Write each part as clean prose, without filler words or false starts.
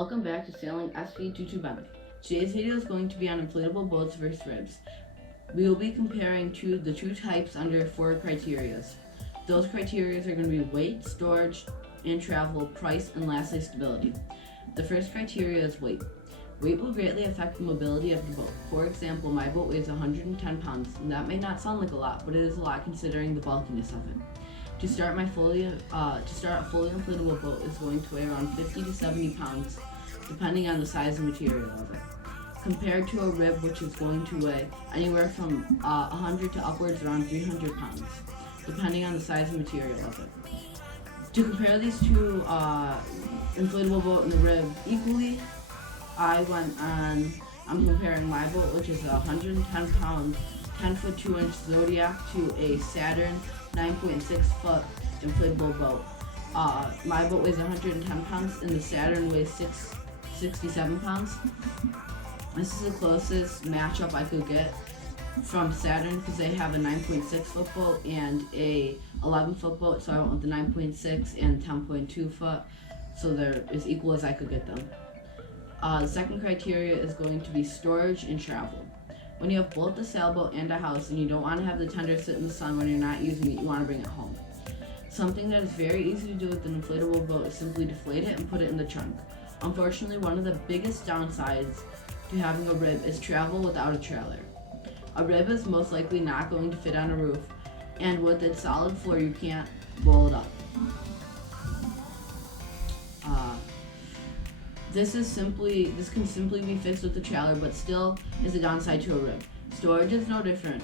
Welcome back to Sailing SV Tutto Bene. Today's video is going to be on inflatable boats versus ribs. We will be comparing the two types under 4 criteria. Those criteria are going to be weight, storage, and travel, price, and lastly stability. The first criteria is weight. Weight will greatly affect the mobility of the boat. For example, my boat weighs 110 pounds, and that may not sound like a lot, but it is a lot considering the bulkiness of it. To start a fully inflatable boat is going to weigh around 50 to 70 pounds, depending on the size and material of it, compared to a rib, which is going to weigh anywhere from 100 to upwards around 300 pounds, depending on the size and material of it. To compare these two inflatable boat and the rib equally, I'm comparing my boat, which is a 110 pound, 10 foot 2 inch Zodiac, to a Saturn 9.6 foot inflatable boat. My boat weighs 110 pounds and the Saturn weighs 67 pounds. This is the closest matchup I could get from Saturn because they have a 9.6 foot boat and a 11 foot boat, so I went with the 9.6 and 10.2 foot, so they're as equal as I could get them. The second criteria is going to be storage and travel. When you have both a sailboat and a house and you don't want to have the tender sit in the sun when you're not using it, you want to bring it home. Something that is very easy to do with an inflatable boat is simply deflate it and put it in the trunk. Unfortunately, one of the biggest downsides to having a rib is travel without a trailer. A rib is most likely not going to fit on a roof, and with its solid floor you can't roll it up. This can simply be fixed with a trailer, but still is a downside to a rib. Storage is no different.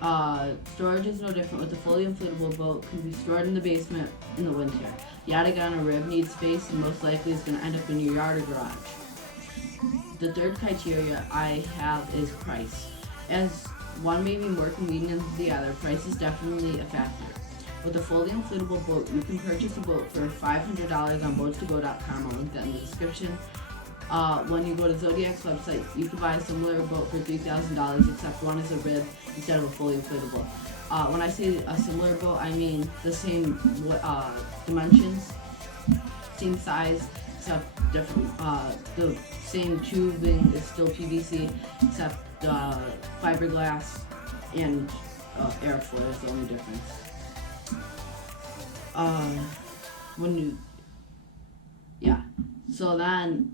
With a fully inflatable boat, can be stored in the basement in the winter. The attic on a rib needs space and most likely is going to end up in your yard or garage. The third criteria I have is price. As one may be more convenient than the other, price is definitely a factor. With a fully inflatable boat, you can purchase a boat for $500 on boats2go.com. I'll link that in the description. When you go to Zodiac's website, you can buy a similar boat for $3,000, except one is a rib instead of a fully inflatable. When I say a similar boat, I mean the same dimensions, same size, except different. The same tubing is still PVC, except fiberglass and airfoil is the only difference. So then,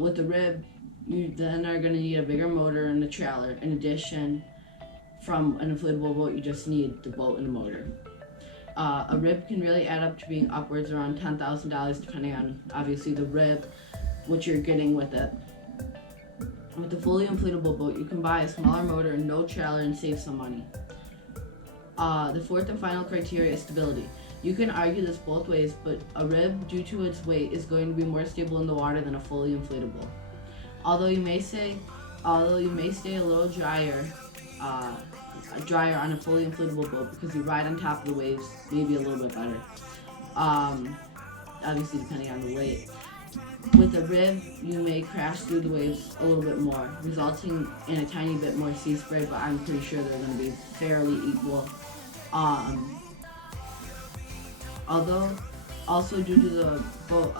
with the rib, you then are going to need a bigger motor and a trailer. In addition, from an inflatable boat, you just need the boat and the motor. A rib can really add up to being upwards around $10,000, depending on obviously the rib, what you're getting with it. With a fully inflatable boat, you can buy a smaller motor and no trailer and save some money. The fourth and final criteria is stability. You can argue this both ways, but a rib, due to its weight, is going to be more stable in the water than a fully inflatable. Although you may stay a little drier on a fully inflatable boat because you ride on top of the waves, maybe a little bit better. Obviously depending on the weight. With a rib, you may crash through the waves a little bit more, resulting in a tiny bit more sea spray, but I'm pretty sure they're going to be fairly equal. Although, also due to the boat,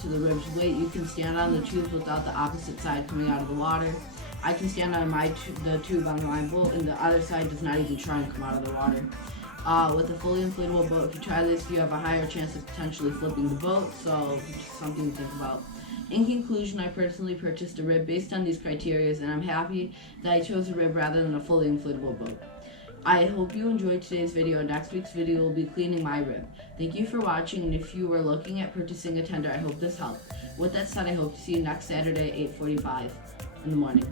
to the rib's weight, you can stand on the tubes without the opposite side coming out of the water. I can stand on the tube on my boat, and the other side does not even try and come out of the water. With a fully inflatable boat, if you try this, you have a higher chance of potentially flipping the boat, so just something to think about. In conclusion, I personally purchased a rib based on these criteria, and I'm happy that I chose a rib rather than a fully inflatable boat. I hope you enjoyed today's video. Next week's video will be cleaning my rib. Thank you for watching, and if you were looking at purchasing a tender, I hope this helped. With that said, I hope to see you next Saturday at 8:45 in the morning.